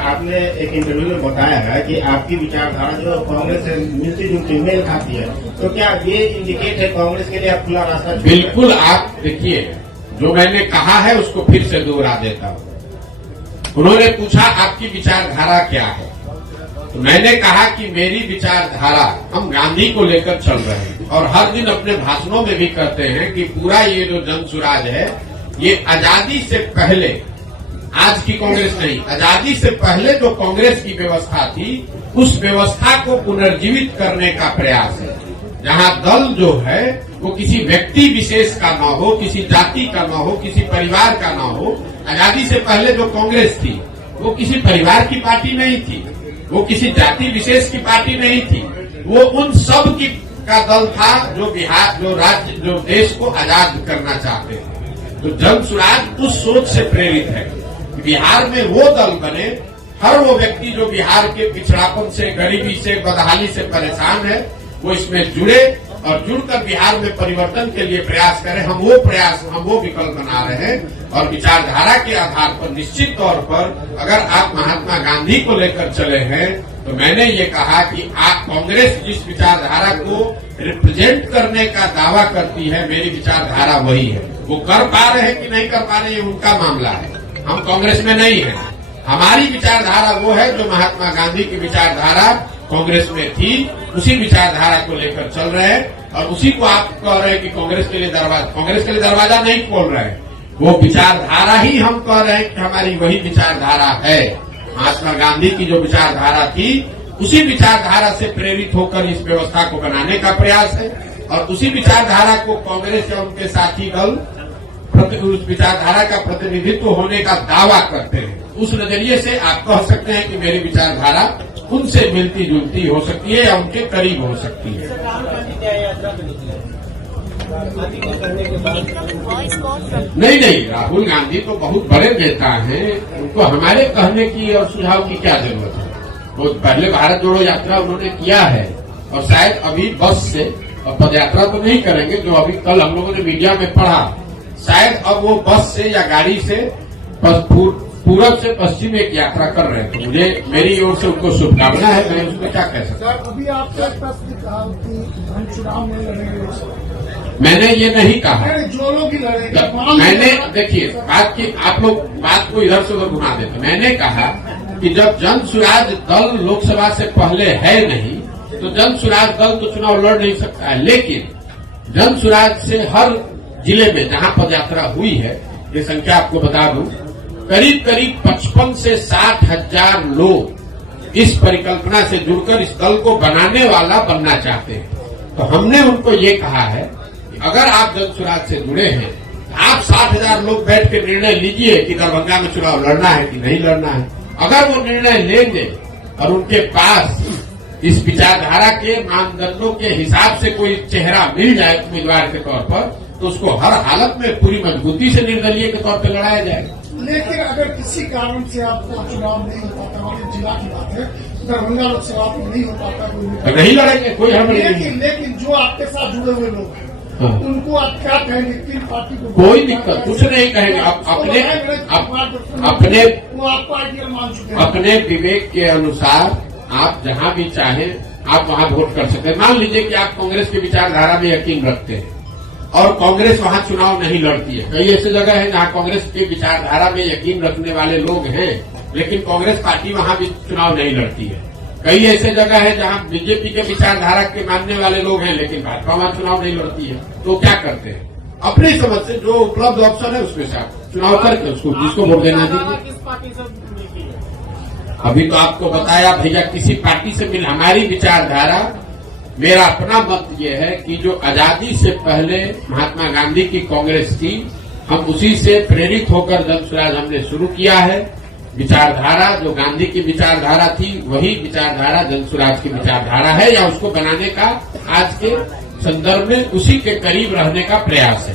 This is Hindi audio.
आपने एक इंटरव्यू में बताया है कि आपकी विचारधारा जो कांग्रेस से मिलती जुलती मेल खाती है, तो क्या ये इंडिकेट है कांग्रेस के लिए आप खुला रास्ता? बिल्कुल। आप देखिए, जो मैंने कहा है उसको फिर से दोहरा देता हूँ। उन्होंने पूछा आपकी विचारधारा क्या है, तो मैंने कहा कि मेरी विचारधारा, हम गांधी को लेकर चल रहे हैं और हर दिन अपने भाषणों में भी कहते हैं कि पूरा ये जो जन सुराज है, ये आजादी से पहले, आज की कांग्रेस नहीं, आजादी से पहले जो कांग्रेस की व्यवस्था थी, उस व्यवस्था को पुनर्जीवित करने का प्रयास है। जहां दल जो है वो किसी व्यक्ति विशेष का न हो, किसी जाति का न हो, किसी परिवार का न हो। आजादी से पहले जो कांग्रेस थी वो किसी परिवार की पार्टी नहीं थी, वो किसी जाति विशेष की पार्टी नहीं थी, वो उन सब की का दल था जो बिहार, जो राज्य, जो देश को आजाद करना चाहते थे। तो जन सुराज उस सोच से प्रेरित है कि बिहार में वो दल बने, हर वो व्यक्ति जो बिहार के पिछड़ापन से, गरीबी से, बदहाली से परेशान है, वो इसमें जुड़े और जुड़कर बिहार में परिवर्तन के लिए प्रयास करें। हम वो विकल्प बना रहे हैं और विचारधारा के आधार पर निश्चित तौर पर अगर आप महात्मा गांधी को लेकर चले हैं, तो मैंने ये कहा कि आप कांग्रेस जिस विचारधारा को रिप्रेजेंट करने का दावा करती है, मेरी विचारधारा वही है। वो कर पा रहे हैं कि नहीं कर पा रहे हैं, उनका मामला है। हम कांग्रेस में नहीं है। हमारी विचारधारा वो है जो महात्मा गांधी की विचारधारा कांग्रेस में थी, उसी विचारधारा को लेकर चल रहे हैं। और उसी को आप कह रहे हैं कि कांग्रेस के लिए दरवाजा नहीं खोल रहे हैं, वो विचारधारा ही हम कह रहे हैं कि हमारी वही विचारधारा है। महात्मा गांधी की जो विचारधारा थी, उसी विचारधारा से प्रेरित होकर इस व्यवस्था को बनाने का प्रयास है और उसी विचारधारा को कांग्रेस या उनके साथी दल उस विचारधारा का प्रतिनिधित्व होने का दावा करते हैं। उस नजरिए से आप कह सकते हैं कि मेरी विचारधारा उनसे मिलती जुलती हो सकती है या उनके करीब हो सकती है। नहीं, राहुल गांधी तो बहुत बड़े नेता हैं, उनको हमारे कहने की और सुझाव की क्या जरूरत है। वो पहले भारत जोड़ो यात्रा उन्होंने किया है और शायद अभी बस से, और पदयात्रा तो नहीं करेंगे जो अभी कल हम लोगों ने मीडिया में पढ़ा, शायद अब वो बस से या गाड़ी से पूरब से पश्चिम एक यात्रा कर रहे हैं। तो मुझे, मेरी ओर से उनको शुभकामना है, मैं उसमें क्या कह सकता हूँ। अभी आपने प्रश्न कहा कि हम चुनाव में लड़ेंगे, मैंने ये नहीं कहा। जो लोग ही लड़ेंगे, मैंने, देखिए, आप लोग बात को इधर से उधर घुमा देते। मैंने कहा कि जब जन सुराज दल लोकसभा से पहले है नहीं, तो जन सुराज दल तो चुनाव लड़ नहीं सकता है। लेकिन जन सुराज से हर जिले में जहां पदयात्रा हुई है, ये संख्या आपको बता दूं, करीब 55 से 60 हजार लोग इस परिकल्पना से जुड़कर इस दल को बनाने वाला बनना चाहते हैं। तो हमने उनको ये कहा है कि अगर आप जन सुराज से जुड़े हैं, आप 60 हजार लोग बैठ के निर्णय लीजिए कि दरभंगा में चुनाव लड़ना है कि नहीं लड़ना है। अगर वो निर्णय लेंगे और उनके पास इस विचारधारा के मानदंडों के हिसाब से कोई चेहरा मिल जाए उम्मीदवार के तौर पर, तो उसको हर हालत में पूरी मजबूती से निर्दलीय के तौर पर लड़ाया जाएगा। लेकिन अगर किसी कारण से आपको चुनाव नहीं हो पाता, हमारे जिला की बात है, दरभंगा लोकसभा में नहीं हो पाता, तो नहीं लड़ेंगे, कोई हड़बड़ी नहीं। लेकिन जो आपके साथ जुड़े हुए लोग हैं, उनको आप क्या कहेंगे? तीन पार्टी को कोई दिक्कत कुछ नहीं कहेंगे। अपने विवेक के अनुसार आप जहां भी चाहें आप वहां वोट कर सकते हैं। मान लीजिए कि आप कांग्रेस की विचारधारा में यकीन रखते हैं और कांग्रेस वहां चुनाव नहीं लड़ती है। कई ऐसी जगह है जहां कांग्रेस की विचारधारा में यकीन रखने वाले लोग हैं, लेकिन कांग्रेस पार्टी वहां भी चुनाव नहीं लड़ती है। कई ऐसे जगह है जहां बीजेपी के विचारधारा के मानने वाले लोग हैं, लेकिन भाजपा वहां चुनाव नहीं लड़ती है। तो क्या करते हैं? अपनी समझ से जो उपलब्ध ऑप्शन है उसमें से आप चुनाव करके उसको जिसको वोट देना दीजिए। अभी तो आपको बताया भैया, किसी पार्टी से मिल, हमारी विचारधारा, मेरा अपना मत ये है कि जो आजादी से पहले महात्मा गांधी की कांग्रेस थी, हम उसी से प्रेरित होकर जन सुराज हमने शुरू किया है। विचारधारा जो गांधी की विचारधारा थी, वही विचारधारा जन सुराज की विचारधारा है, या उसको बनाने का आज के संदर्भ में उसी के करीब रहने का प्रयास है।